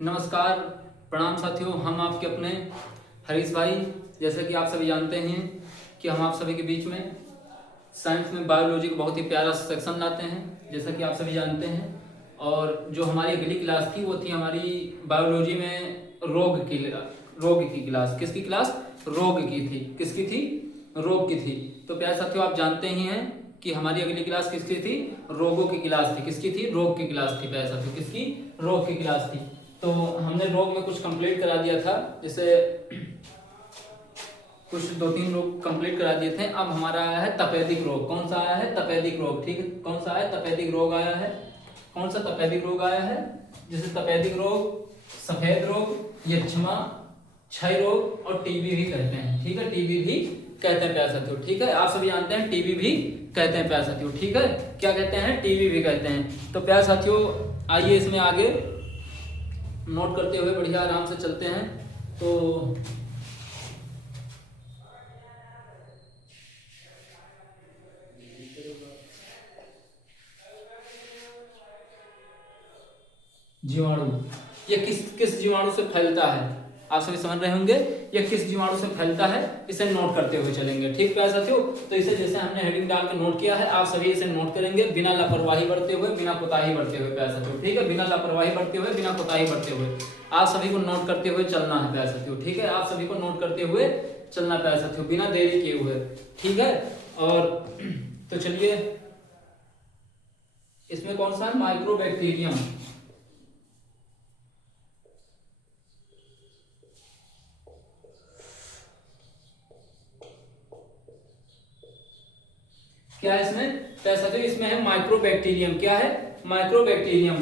नमस्कार, प्रणाम साथियों। हम आपके अपने हरीश भाई। जैसे कि आप सभी जानते हैं कि हम आप सभी के बीच में साइंस में बायोलॉजी का बहुत ही प्यारा सेक्शन लाते हैं, जैसा कि आप सभी जानते हैं। और जो हमारी अगली क्लास थी वो थी हमारी बायोलॉजी में रोग की क्लास। किसकी क्लास? रोग की थी। किसकी थी? रोग की थी। तो प्यारे साथियों, आप जानते ही हैं कि हमारी अगली क्लास किसकी थी? रोगों की क्लास थी। किसकी थी? रोग की क्लास थी। प्यारे साथियों, किसकी? रोग की क्लास थी। तो हमने रोग में कुछ कंप्लीट करा दिया था, जैसे कुछ 2-3 रोग कंप्लीट करा दिए थे। अब हमारा आया है तपेदिक रोग। कौन सा आया है? तपेदिक रोग। ठीक है, कौन सा है? तपेदिक रोग आया है। कौन सा तपेदिक रोग आया है? जैसे तपेदिक रोग, सफेद रोग, यक्ष्मा, क्षय रोग और टीबी भी कहते हैं। ठीक है, टीबी भी कहते हैं प्यारे साथियों। ठीक है, आप सभी जानते हैं टीबी भी कहते हैं प्यारे साथियों। ठीक है, क्या कहते हैं? टीबी भी कहते हैं। तो प्यारे साथियों, आइए इसमें आगे नोट करते हुए बढ़िया आराम से चलते हैं। तो जीवाणु, ये किस किस जीवाणु से फैलता है? आप सभी समझ रहे होंगे ये किस जीवाणु से फैलता है, इसे नोट करते हुए चलेंगे। ठीक प्यारे साथियों, तो इसे जैसे हमने हेडिंग डाल के नोट किया है, आप सभी इसे नोट करेंगे बिना लापरवाही बरते हुए, बिना कोताही बरते हुए प्यारे साथियों। ठीक है, बिना लापरवाही बरते हुए, बिना कोताही बरते हुए आप सभी को नोट करते हुए चलना है प्यारे साथियों। ठीक है, आप सभी को नोट करते हुए चलना प्यारे साथियों, बिना देरी किए हुए। ठीक है, और तो चलिए, इसमें कौन सा है? माइक्रोबैक्टीरियम। क्या है इसमें? पैसा तो इसमें है माइक्रोबैक्टीरियम। क्या है? माइक्रोबैक्टीरियम।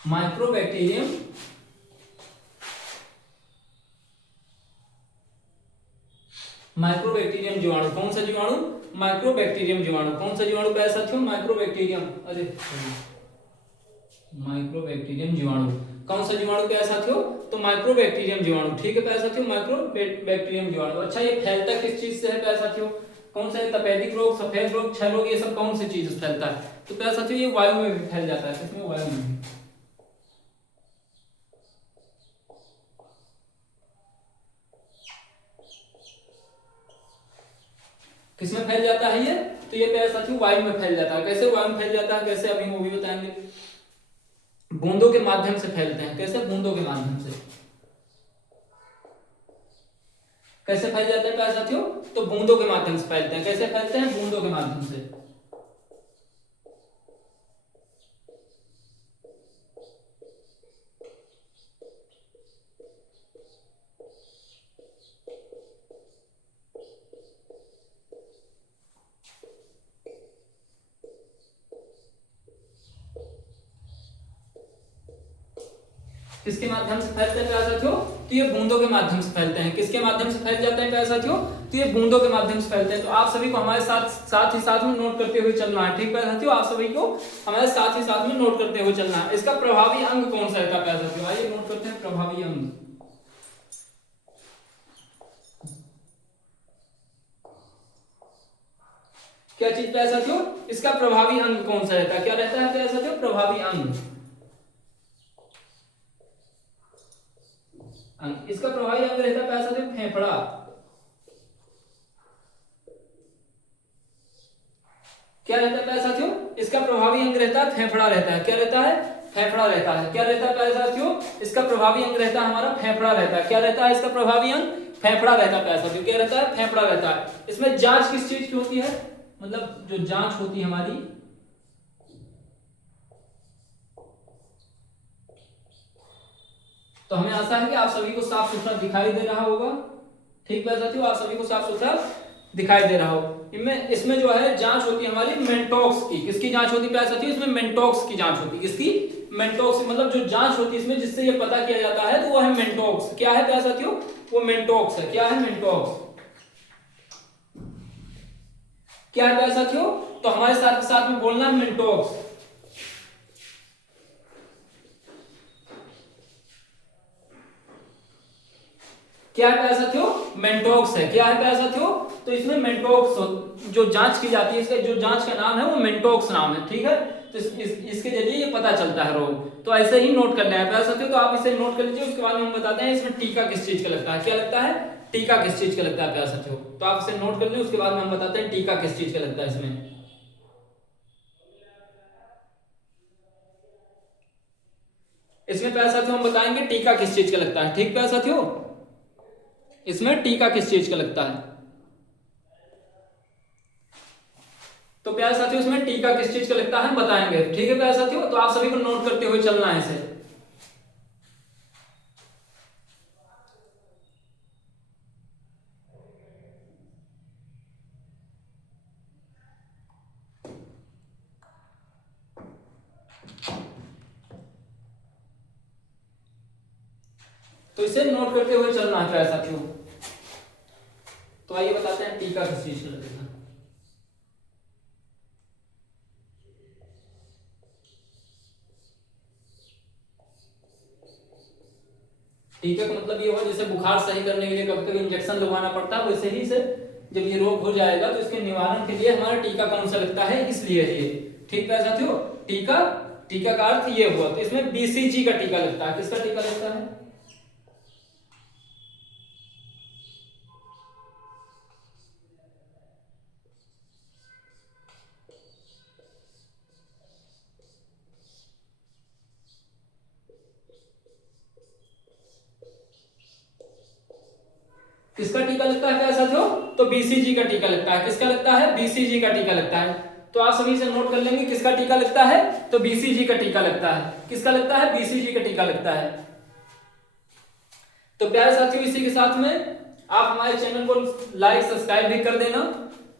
माइक्रोबैक्टीरियम माइक्रोबैक्टीरियम जीवाणु। कौन सा जीवाणु? माइक्रोबैक्टीरियम जीवाणु। कौन सा जीवाणु प्यारे साथियों? माइक्रोबैक्टीरियम। अरे माइक्रोबैक्टीरियम जीवाणु। कौन सा जीवाणु प्यारे साथियों? तो माइक्रोबैक्टीरियम जीवाणु। ठीक है प्यारे साथियों, माइक्रोबैक्टीरियम जीवाणु। अच्छा, ये फैलता किस चीज से है प्यारे साथियों? कौन सा है? तपेदिक रोग, सफेद रोग, क्षय रोग, ये सब कौन सी चीज से फैलता है? तो प्यारे साथियों, ये वायु में भी फैल जाता है। किसमें? वायु में भी। किसमें फैल जाता है ये? तो ये प्यारे साथियों वायु में फैल जाता है। कैसे वायु में फैल जाता है? कैसे? अभी वो भी बताएंगे। बूंदों के माध्यम से फैलते हैं। कैसे? बूंदों के माध्यम से। कैसे फैल जाते हैं प्यारे साथियों? तो बूंदों के माध्यम से फैलते हैं। कैसे फैलते हैं? बूंदों के माध्यम से। किसके माध्यम से फैलते हैं प्यारे साथियों? तो ये बूंदों के माध्यम से फैलते हैं। किसके माध्यम से फैल जाते हैं प्यारे साथियों? तो ये बूंदों के माध्यम से फैलते हैं। तो आप सभी को हमारे साथ ही साथ में नोट करते हुए चलना है। ठीक प्यारे साथियों, आप सभी को हमारे साथ ही साथ में नोट करते हुए चलना है। इसका प्रभावी अंग कौन सा रहता है प्यारे साथियों? आइए नोट करते हैं प्रभावी अंग। क्या चीज प्यारे साथियों? इसका प्रभावी अंग कौन सा रहता है? क्या रहता है प्यारे साथियों? प्रभावी अंग। इसका प्रभावी अंग रहता है प्यारे साथियों फेफड़ा। क्या रहता है प्यारे साथियों? इसका प्रभावी अंग रहता है फेफड़ा रहता है। क्या रहता है? फेफड़ा रहता है। क्या रहता है प्यारे साथियों? इसका प्रभावी अंग रहता है हमारा फेफड़ा रहता है। क्या रहता है इसका प्रभावी अंग? फेफड़ा रहता है प्यारे साथियों। क्या रहता है? फेफड़ा रहता है। इसमें जांच किस चीज की होती है? मतलब जो जांच होती है हमारी, तो हमें आशा है कि आप सभी को साफ सुथरा दिखाई दे रहा होगा। ठीक है साथियों, आप सभी को साफ सुथरा दिखाई दे रहा हो। इसमें जो है जांच होती है हमारी मेंटोक्स की। किसकी जांच होती है प्यारे साथियों? इसमें मेंटोक्स की जांच होती है। किसकी? मेंटोक्स। मतलब जो जांच होती है इसमें जिससे ये पता किया जाता है, तो वो है मेंटोक्स। क्या है प्यारे साथियों? वो मेंटोक्स है। क्या है? मेंटोक्स। क्या है प्यारे साथियों? तो हमारे साथ साथ में बोलना है मेंटोक्स। क्या है प्यारे साथियों? मेंटोक्स है। क्या है प्यारे साथियों? तो इसमें मेंटोक्स जो जांच की जाती है, इसका जो जांच का नाम है वो मेंटोक्स नाम है, ठीक है। तो इसके जरिए ये पता चलता है रोग। तो ऐसे ही नोट करना है प्यारे साथियों, तो आप इसे नोट कर लीजिए। उसके बाद में हम बताते हैं इसमें टीका किस चीज का लगता है। क्या लगता है? टीका किस चीज का लगता है प्यारे साथियों, तो आप इसे नोट कर लीजिए। उसके बाद में हम बताते हैं टीका किस चीज का लगता है इसमें। इसमें प्यारे साथियों हम बताएंगे टीका किस चीज का लगता है, ठीक प्यारे साथियों। इसमें टीका किस चीज का लगता है, तो प्यारे साथियों इसमें टीका किस चीज का लगता है बताएंगे, ठीक है प्यारे साथियों। तो आप सभी को नोट करते हुए चलना है इसे। तो इसे नोट करते हुए चलना है प्यारे साथियों। तो आइए बताते हैं टीका किस चीज का लगेगा। टीका का मतलब ये हुआ जैसे बुखार सही करने के लिए कभी कभी इंजेक्शन लगवाना पड़ता है, वैसे ही से जब ये रोग हो जाएगा तो इसके निवारण के लिए हमारा टीका कौन सा लगता है, इसलिए ये, ठीक है साथियों। टीका, टीका का अर्थ ये हुआ। तो इसमें बीसीजी का टीका लगता है। किसका टीका लगता है? किसका टीका लगता है प्यारे साथियों? तो बीसीजी का टीका लगता है। किसका लगता है? बीसीजी का टीका लगता है। तो आप सभी से नोट कर लेंगे किसका टीका लगता है, तो बीसीजी का टीका लगता है। किसका लगता है? बीसीजी का टीका लगता है। तो प्यारे साथियों इसी के साथ में आप हमारे चैनल को लाइक सब्सक्राइब भी कर देना,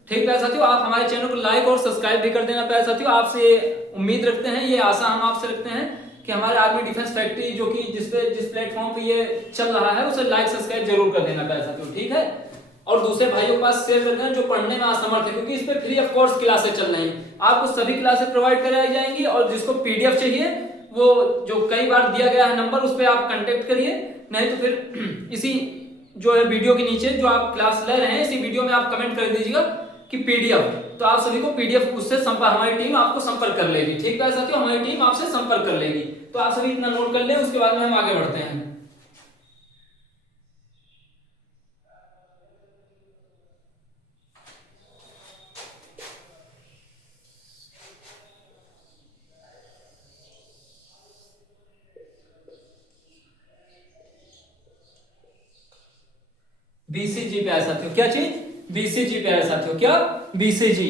ठीक प्यारे साथियों। आप हमारे चैनल को लाइक और सब्सक्राइब भी कर देना प्यारे साथियों। आपसे उम्मीद रखते हैं, ये आशा हम आपसे रखते हैं कि हमारे आर्मी डिफेंस फैक्ट्री जो कि जिस प्लेटफॉर्म पे ये चल रहा है उसे लाइक सब्सक्राइब जरूर कर देना प्यारे साथियों, ठीक है। और दूसरे भाइयों के पास शेयर कर देना जो पढ़ने में असमर्थ है, क्योंकि इस पे फ्री ऑफ कॉस्ट क्लासेस चल रही हैं। आपको सभी क्लासेस प्रोवाइड कराई जाएंगी और जिसको पीडीएफ चाहिए वो जो कई बार दिया गया है नंबर, उस पर आप कांटेक्ट करिए। नहीं तो फिर इसी जो है वीडियो के नीचे जो आप क्लास ले रहे हैं इसी वीडियो में आप कमेंट कर दीजिएगा कि पीडीएफ, तो आप सभी को पीडीएफ उससे संपर्क, हमारी टीम आपको संपर्क कर लेगी, ठीक है साथियों। हमारी टीम आपसे संपर्क कर लेगी। तो आप सभी इतना नोट कर लें, उसके बाद में हम आगे बढ़ते हैं। बीसीजी प्यारे साथियों, क्या चीज? बीसीजी प्यारे साथियों, क्या? बीसीजी,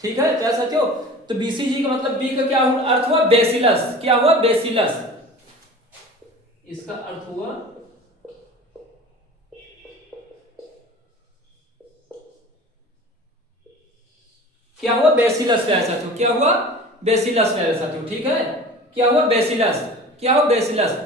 ठीक है प्यारे साथियों। तो बीसीजी का मतलब बी का क्या अर्थ हुआ? बेसिलस। क्या हुआ? बेसिलस। इसका अर्थ हुआ क्या हुआ? बेसिलस प्यारे साथियों। क्या हुआ? बेसिलस प्यारे साथियों, ठीक है। क्या हुआ? बेसिलस। क्या हुआ? बेसिलस।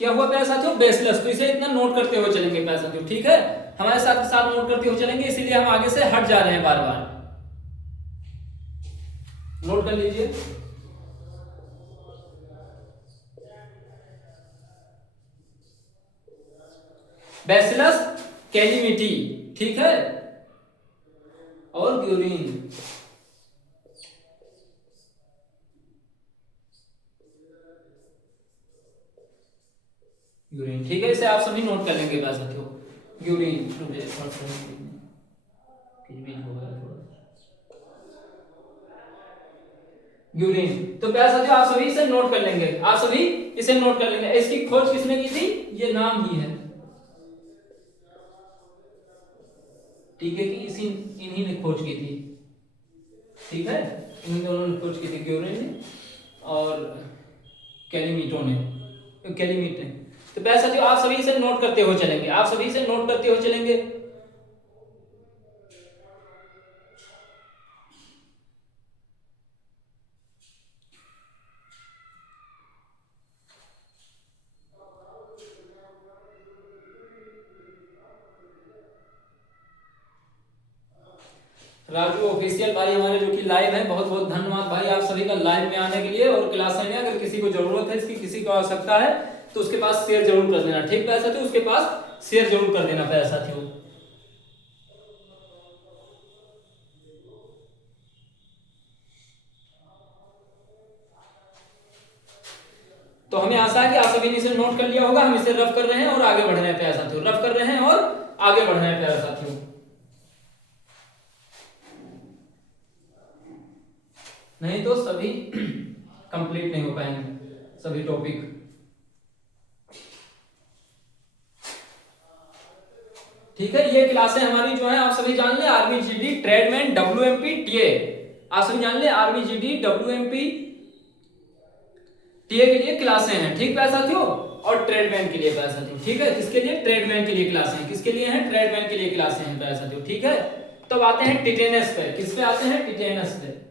क्या हुआ प्यारे साथियों? बेसिलस। तो इसे इतना नोट करते हुए चलेंगे प्यारे साथियों, ठीक है। हमारे साथ साथ नोट करते हुए चलेंगे, इसीलिए हम आगे से हट जा रहे हैं बार बार। नोट कर लीजिए। बेसिलस कैलिमिटी, ठीक है, और ग्यूरिन। यूरिन, ठीक है। इसे आप सभी नोट कर लेंगे प्यारे साथियों। Urine urine. तो प्यारे साथियों आप सभी इसे नोट कर लेंगे, आप सभी इसे नोट कर लेंगे। इसकी खोज किसने की थी? ये नाम ही है, ठीक है, कि इसी इन्हीं ने खोज की थी, ठीक है। इन दोनों ने खोज की थी, ग्यूरिन ने और कैलिमिटो ने, कैलिमिट ने। तो प्यारे साथियों आप सभी इसे नोट करते हुए चलेंगे, आप सभी इसे नोट करते हुए चलेंगे। राजू ऑफिशियल भाई हमारे जो कि लाइव है, बहुत बहुत धन्यवाद भाई आप सभी का लाइव में आने के लिए और क्लास में। अगर किसी को जरूरत है इसकी, किसी को आवश्यकता है तो उसके पास शेयर जरूर कर देना। ठीक प्यारे साथियों, उसके पास शेयर जरूर कर देना प्यारे साथियों। तो हमें आशा है कि आप सभी ने इसे नोट कर लिया होगा। हम इसे रफ कर रहे हैं और आगे बढ़ रहे हैं प्यारे साथियों, रफ कर रहे हैं और आगे बढ़ रहे हैं प्यारे साथियों। नहीं तो सभी कंप्लीट नहीं हो पाएंगे सभी टॉपिक। ठीक है, ये क्लासें हमारी जो है आप सभी जान ले, आर्मी जीडी, ट्रेडमैन, डब्ल्यूएमपी, टीए। आप सभी जान ले आर्मी जीडी, डब्ल्यूएमपी, टीए के लिए क्लासें हैं। ठीक प्यारे साथियों, और ट्रेडमैन के लिए प्यारे साथियों। ठीक है, किसके लिए? ट्रेडमैन के लिए क्लासें हैं। किसके लिए हैं? ट्रेडमैन के लिए क्लासें हैं प्यारे साथियों। ठीक है, तब आते हैं टिटेनस पे। किस पे आते हैं? टिटेनस पे।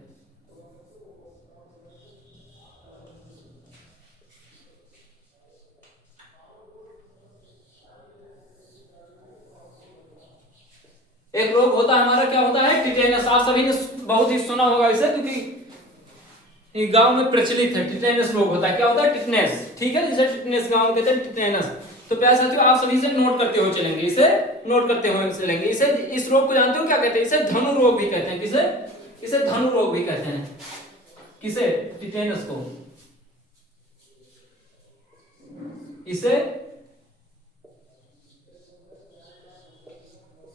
एक रोग होता है हमारा, क्या होता है? टिटेनस। आप सभी ने बहुत ही सुना होगा इसे, क्योंकि गांव में प्रचलित है। टिटेनस रोग होता है, क्या होता है? टिटनेस। ठीक है, जिसे टिटनेस गांव में कहते हैं, टिटेनस। तो प्यारे साथियों, आप सभी से नोट करते हुए चलेंगे, इसे नोट करते हुए चलेंगे। इसे, इस रोग को जानते हो क्या कहते हैं? इसे धनु रोग भी कहते हैं। किसे? इसे धनु रोग भी कहते हैं। किसे? टिटेनस को। इसे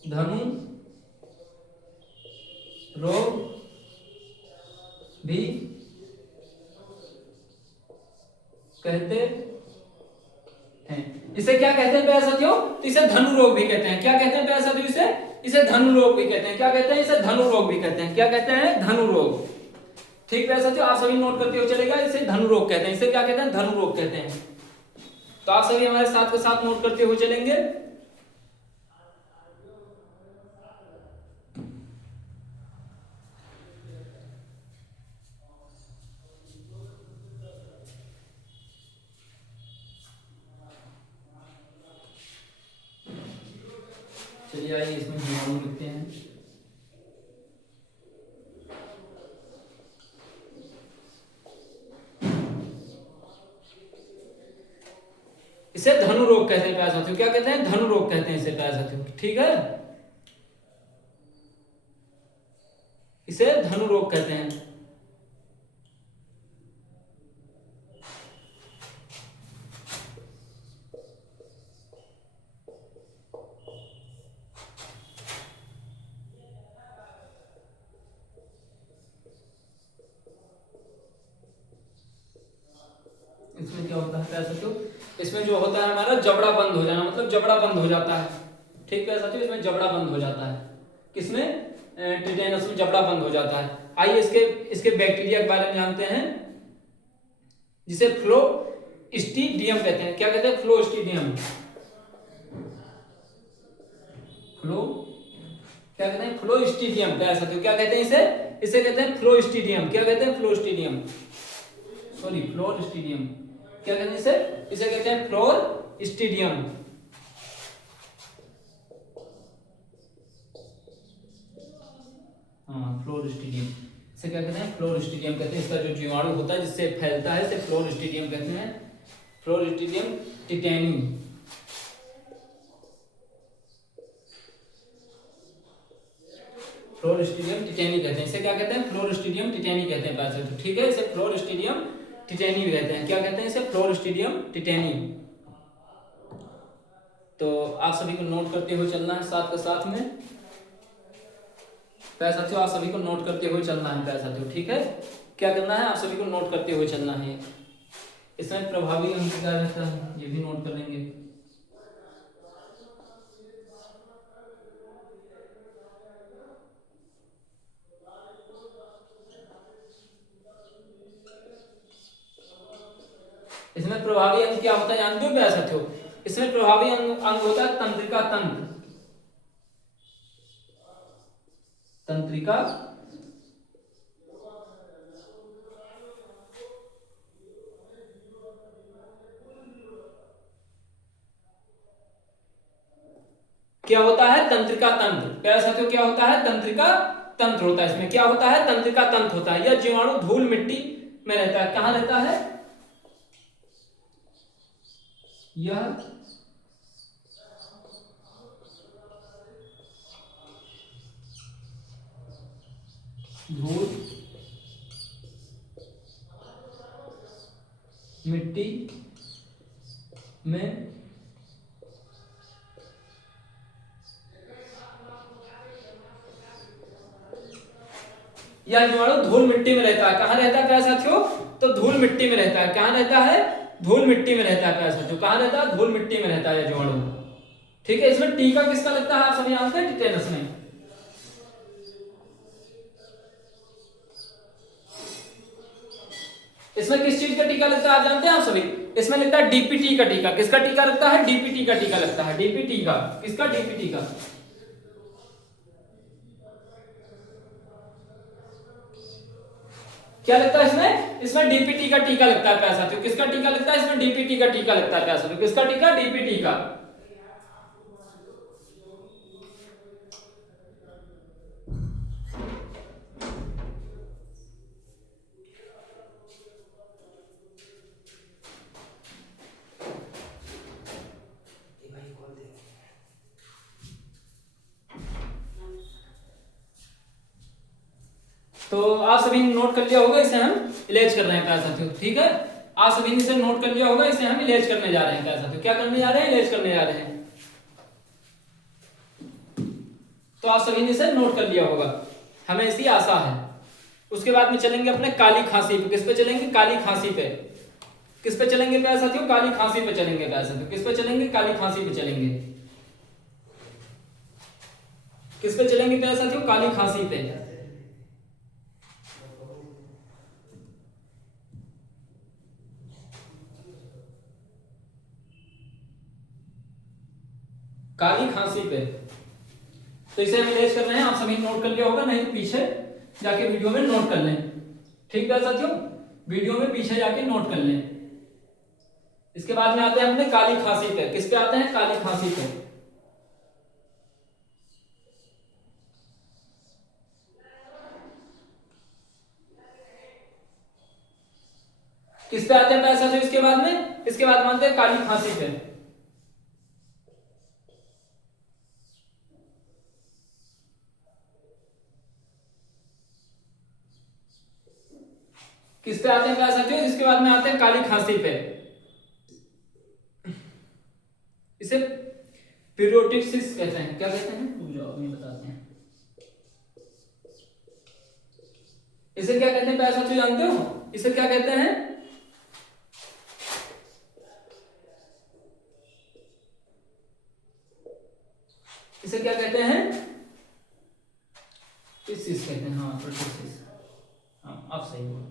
धनु रोग भी कहते हैं। इसे क्या कहते हैं प्यारे साथियों? इसे धनु रोग भी कहते हैं। क्या कहते हैं प्यारे साथियों? इसे धनु रोग भी कहते हैं। क्या कहते हैं? इसे धनु रोग भी कहते हैं। क्या कहते हैं? धनु रोग। ठीक प्यारे साथियों, आप सभी नोट करते हुए चलेगा। इसे धनु रोग कहते हैं। इसे क्या कहते हैं? धनु रोग कहते हैं। तो आप सभी हमारे साथ के साथ नोट करते हुए चलेंगे। चलिए आइए इसमें जीवाणु लिखते हैं। इसे धनु रोग कहते हैं प्यारे साथियों। क्या कहते हैं? धनु रोग कहते हैं इसे प्यारे साथियों। ठीक है, इसे धनु रोग कहते हैं। इसमें क्या होता है प्यारे साथियों? इसमें जो होता है हमारा जबड़ा बंद हो जाना, मतलब जबड़ा बंद हो जाता है। ठीक प्यारे साथियों, इसमें जबड़ा बंद हो जाता है। किसमें? टिटेनस में जबड़ा बंद हो जाता है। आइए इसके बैक्टीरिया के बारे में जानते हैं, जिसे फ्लोस्ट्रीडियम कहते हैं। क्या कहते हैं? फ्लोस्ट्रीडियम। क्या कहते हैं? फ्लोस्ट्रीडियम प्यारे साथियों। क्या कहते हैं इसे कहते हैं फ्लोस्ट्रीडियम। क्या कहते हैं? फ्लोस्ट्रीडियम, सॉरी फ्लोस्ट्रीडियम। क्या कहते हैं इसे कहते हैं फ्लोस्ट्रीडियम। हाँ, फ्लोस्ट्रीडियम। इसे क्या कहते हैं? फ्लोस्ट्रीडियम कहते हैं। इसका जो जीवाणु होता है जिससे फैलता है, इसे फ्लोस्ट्रीडियम कहते हैं। फ्लोस्ट्रीडियम टिटेनी। फ्लोस्ट्रीडियम टिटेनी कहते हैं। इसे क्या कहते हैं? फ्लोस्ट्रीडियम टिटेनी कहते हैं प्यारे साथियों। ठीक है, इसे फ्लोस्ट्रीडियम टिटेनी भी कहते हैं। क्या कहते हैं इसे? फ्लोस्ट्रीडियम टिटेनी। तो आप सभी को नोट करते हुए चलना है साथ के साथ में प्यारे साथियों। आप सभी को नोट करते हुए चलना है प्यारे साथियों। ठीक है, क्या करना है? आप सभी को नोट करते हुए चलना है। इसमें प्रभावी अंक क्या रहता है, ये भी नोट कर लेंगे। इसमें प्रभावी अंग क्या होता है जानते हो प्यारे साथियों? इसमें प्रभावी अंग होता है तंत्रिका तंत्र। तंत्रिका क्या होता है? तंत्रिका तंत्र। प्यारे साथियों, क्या होता है? तंत्रिका तंत्र होता है। इसमें क्या होता है? तंत्रिका तंत्र होता है। यह जीवाणु धूल मिट्टी में रहता है। कहां रहता है? यह धूल मिट्टी में यह जीवाणु धूल मिट्टी में रहता है। कहाँ रहता है प्यारे साथियों? तो धूल मिट्टी में रहता है। कहाँ रहता है? धूल मिट्टी में रहता है प्यारे साथियों। कहाँ रहता है? धूल मिट्टी में रहता है यह जीवाणु। ठीक है, इसमें टीका किसका लगता है आप सभी जानते हैं? टिटेनस में। इसमें किस चीज का टीका लगता है आप जानते हैं आप सभी? इसमें लगता है डीपीटी का टीका। किसका टीका लगता है? डीपीटी का टीका लगता है। डीपीटी का, किसका? डीपीटी का। क्या लगता है इसमें? इसमें डीपीटी का टीका लगता है प्यारे साथियों। किसका टीका लगता है? इसमें डीपीटी का टीका लगता है प्यारे साथियों। किसका टीका? डीपीटी का। तो आप सभी ने नोट कर लिया होगा, इसे हम इलाज कर रहे हैं प्यारे साथियों। ठीक है, आप सभी ने इसे नोट कर लिया होगा, इसे हम इलाज करने जा रहे हैं प्यारे साथियों। क्या करने जा रहे हैं? इलाज करने जा रहे हैं। तो आप सभी ने इसे नोट कर लिया होगा, हमें इसी आशा है। उसके बाद में चलेंगे अपने काली खांसी पे। किस पे चलेंगे? काली खांसी पे। किस पे चलेंगे प्यारे साथियों? काली खांसी पे चलेंगे प्यारे साथियों। किस पे चलेंगे? काली खांसी पे चलेंगे। किस पे चलेंगे प्यारे साथियों? काली खांसी पे। काली खांसी पे। तो इसे हम इलाज कर रहे हैं, आप सभी नोट कर लिया होगा, नहीं तो पीछे जाके वीडियो में नोट कर लें। ठीक है साथियों, वीडियो में पीछे जाके नोट कर लें। इसके बाद में आते हैं अपने काली खांसी पे। किस पे आते हैं? काली खांसी पे। किस पे आते हैं पैसा साथियों? इसके बाद में, इसके बाद मानते हैं काली खांसी पे। किस पे आते हैं पैसा साथियों? इसके बाद में आते हैं काली खांसी पे। इसे पीरियोडिसिस कहते हैं। क्या कहते हैं? जो अपनी बताते हैं। इसे क्या कहते हैं पैसा साथियों? जानते हो इसे क्या कहते हैं? इसे क्या कहते हैं? इसिस कहते हैं। हाँ, प्रोटिसिस। हाँ, आप सही बोल।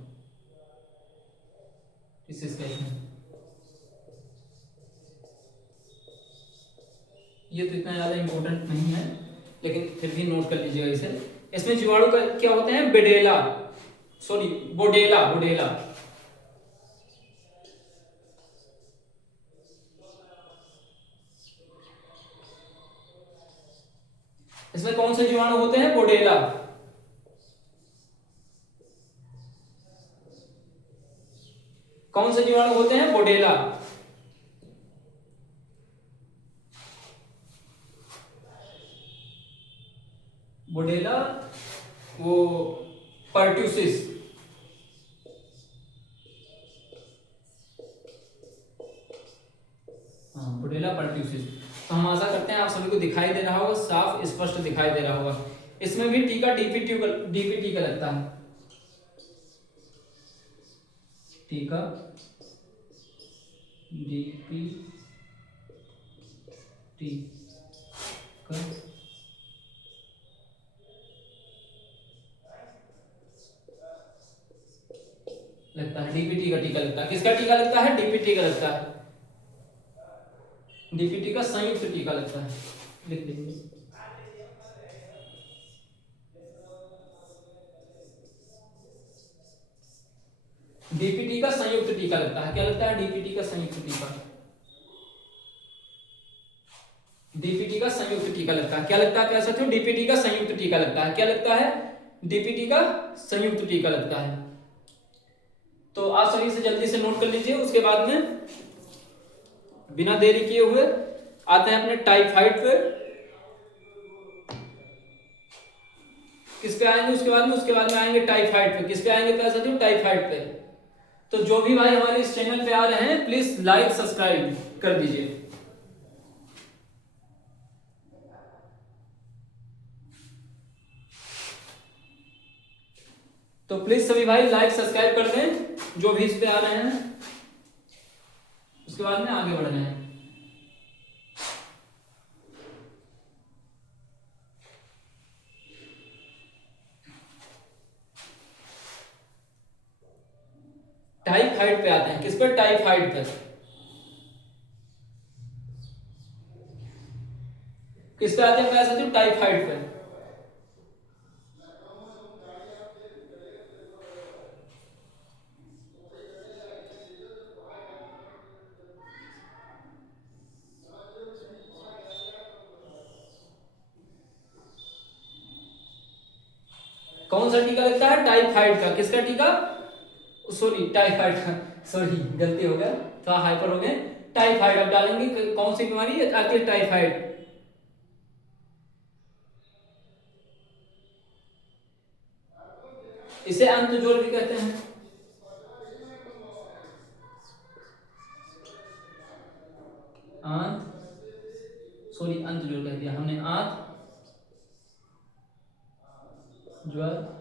इसिस कहते हैं। ये तो इतना ज्यादा इंपॉर्टेंट नहीं है, लेकिन फिर भी नोट कर लीजिएगा इसे। इसमें जीवाणु का क्या होते हैं? बेडेला, सॉरी बोडेला, बोडेला। इसमें कौन से जीवाणु होते हैं? बोडेला। कौन से जीवाणु होते हैं? बोडेला। बोडेला, वो पर्ट्यूसिस। हाँ, बोडेला पर्ट्यूसिस। तो हम आशा करते हैं आप सभी को दिखाई दे रहा होगा, साफ स्पष्ट दिखाई दे रहा होगा। इसमें भी टीका डीपीटी का लगता है। टीका डीपीटी का लगता है। डीपीटी का टीका लगता है। किसका टीका लगता है? डीपीटी का लगता है। डीपीटी का संयुक्त टीका लगता है। लिख लीजिए। डीपीटी का संयुक्त टीका लगता है। क्या लगता है? डीपीटी का संयुक्त टीका। डीपीटी का संयुक्त टीका लगता है। क्या लगता है? क्या साथियों? डीपीटी का संयुक्त टीका लगता है। क्या लगता है? डीपीटी का संयुक्त टीका लगता है। तो आप सभी से जल्दी से नोट कर लीजिए। उसके बाद में बिना देरी किए हुए आते हैं अपने टाइफाइड पे। किस पे आएंगे उसके बाद में आएंगे टाइफाइड पे। किस पे आएंगे प्यारे साथियों? टाइफाइड पे। तो जो भी भाई हमारे इस चैनल पे आ रहे हैं प्लीज लाइक सब्सक्राइब कर दीजिए। तो प्लीज सभी भाई लाइक सब्सक्राइब कर दें जो भी इस पे आ रहे हैं, उसके बाद में आगे बढ़ रहे हैं। टाइफाइड पे आते हैं। किस पे? टाइफाइड पे। किस पे आते हैं प्यारे साथियों? टाइफाइड पे। कौन सा टीका लगता है? टाइफाइड का। किसका टीका? सॉरी टाइफाइड का, सॉरी गलती हो गया, थोड़ा हाइपर हो गए। टाइफाइड अब डालेंगे। कौन सी बीमारी आती है? टाइफाइड। इसे अंतजोड़ भी कहते हैं। सॉरी अंतजोड़ कह दिया हमने। आंत ज्वर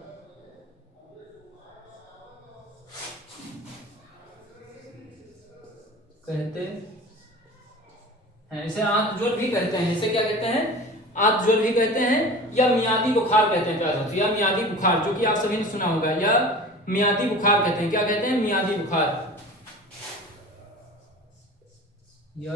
कहते हैं। इसे आंत ज्वर भी कहते हैं। इसे क्या कहते हैं? आंत ज्वर भी कहते हैं, या मियादी बुखार कहते हैं प्यारे साथियों। या मियादी बुखार, जो कि आप सभी ने सुना होगा, या मियादी बुखार कहते हैं। क्या कहते हैं? मियादी बुखार। या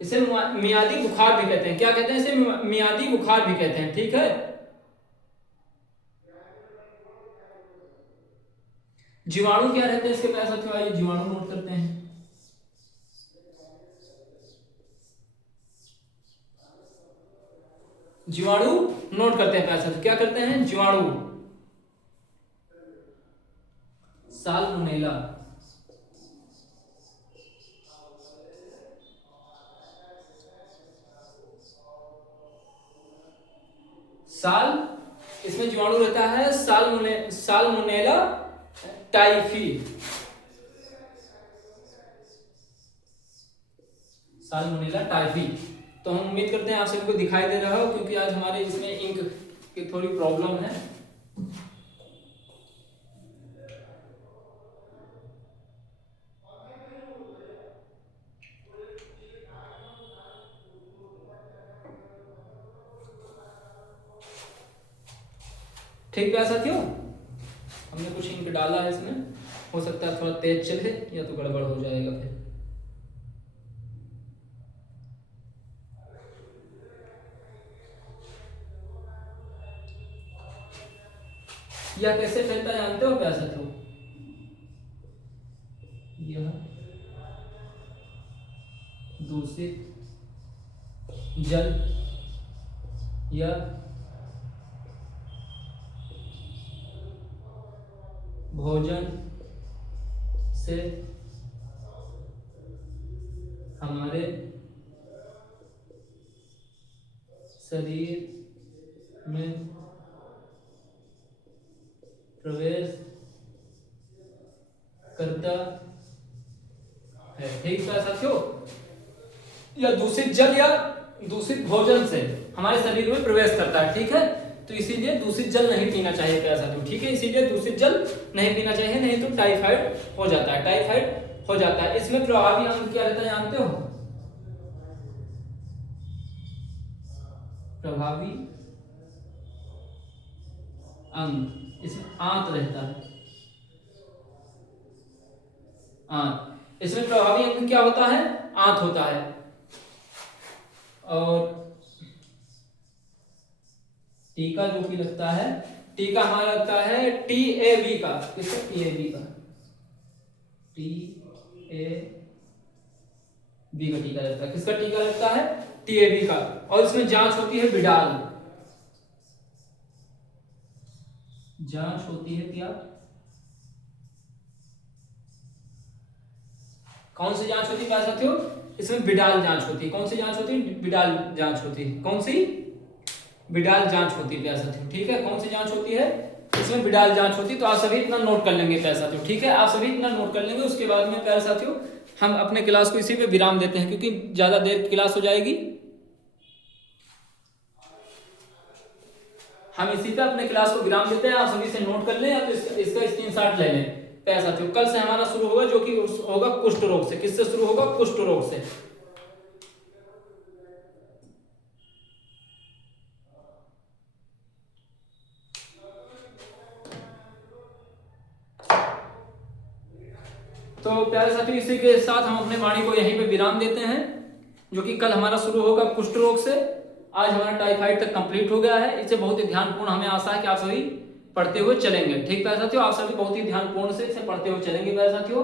इसे मियादी बुखार भी कहते हैं। क्या कहते हैं? इसे मियादी बुखार भी कहते हैं। ठीक है। जीवाणु क्या रहते हैं इसके प्यारे साथियों? आइए जीवाणु नोट करते हैं। जीवाणु नोट करते हैं प्यारे साथियों। क्या करते हैं? जीवाणु। साल्मोनेला। साल, इसमें जीवाणु रहता है साल्मोनेला टाइफी। Salmonella typhi. तो हम उम्मीद करते हैं आप सभी को दिखाई दे रहा हो, क्योंकि आज हमारे इसमें इंक की थोड़ी प्रॉब्लम है। ठीक है साथियों, हमने कुछ इंक डाला है इसमें, हो सकता है थोड़ा तेज चले या तो गड़बड़ हो जाएगा फिर। यह कैसे फैलता है जानते हो प्यारे साथियों? यह दूषित जल या भोजन से हमारे शरीर में प्रवेश करता है। ठीक है साथियों, या दूषित जल या दूषित भोजन से हमारे शरीर में प्रवेश करता है। ठीक है, तो इसीलिए दूषित जल नहीं पीना चाहिए प्यारे साथियों। ठीक है, इसीलिए दूषित जल नहीं पीना चाहिए, नहीं तो टाइफाइड हो जाता है। टाइफाइड हो जाता है। इसमें प्रभावी अंग क्या रहता है जानते हो? प्रभावी अंग इसमें आंत रहता है। आंत, इसमें प्रभावी अंग क्या होता है? आंत होता है। और टीका जो कि लगता है, टीका हमारा लगता है TAB का। किसका? TAB का। TAB का टीका लगता है। किसका टीका लगता है? TAB का। और इसमें जांच होती है बिडाल। जांच होती है क्या? कौन सी जांच होती है प्यारे साथियों? इसमें बिडाल जांच होती है। कौन सी जांच होती है? बिडाल जांच होती है। कौन सी? बिडाल जांच होती है प्यारे साथियों। ठीक है, कौन सी जांच होती है? इसमें बिडाल जांच होती है। तो आप सभी इतना नोट कर लेंगे प्यारे साथियों। ठीक है, आप सभी इतना नोट कर लेंगे। उसके बाद में प्यारे साथियों हम अपने क्लास को इसी पे विराम देते हैं, क्योंकि ज्यादा देर क्लास हो जाएगी। हम इसी पे अपने क्लास को विराम देते हैं। आप सभी से नोट कर लें या तो इसका स्क्रीनशॉट ले लें प्यारे साथियों। कल से हमारा शुरू होगा, जो कि होगा कुष्ठ रोग से। किससे शुरू होगा? कुष्ठ रोग से। तो प्यारे साथियों इसी के साथ हम अपने वाणी को यहीं पे विराम देते हैं, जो कि कल हमारा शुरू होगा कुष्ठ रोग से। आज हमारा टाइफाइड तक कंप्लीट हो गया है। इसे बहुत ही ध्यानपूर्ण हमें आशा है कि आप सभी पढ़ते हुए चलेंगे। ठीक प्यारे साथियों, आप सभी बहुत ही ध्यानपूर्ण से इसे पढ़ते हुए चलेंगे प्यारे साथियों।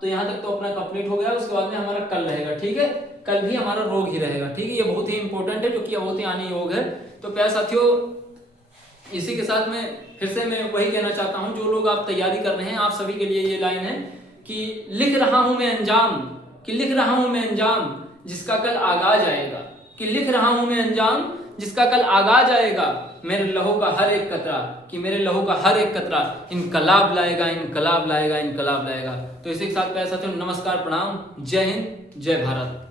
तो यहाँ तक तो अपना कंप्लीट हो गया। उसके बाद में हमारा कल रहेगा। ठीक है, कल भी हमारा रोग ही रहेगा। ठीक है, ये बहुत ही इंपॉर्टेंट है, जो कि बहुत ही आने योग है। तो प्यारे साथियों इसी के साथ में फिर से मैं वही कहना चाहता हूँ, जो लोग आप तैयारी कर रहे हैं, आप सभी के लिए ये लाइन है कि लिख रहा हूं मैं अंजाम, कि लिख रहा हूं मैं अंजाम जिसका कल आगाज आएगा, कि लिख रहा हूं मैं अंजाम जिसका कल आगाज आएगा। मेरे लहू का हर एक कतरा, कि मेरे लहू का हर एक कतरा इनकलाब लाएगा, इनकलाब लाएगा, इनकलाब लाएगा। तो इसी के साथ प्यारे साथियों नमस्कार, प्रणाम, जय हिंद, जय भारत।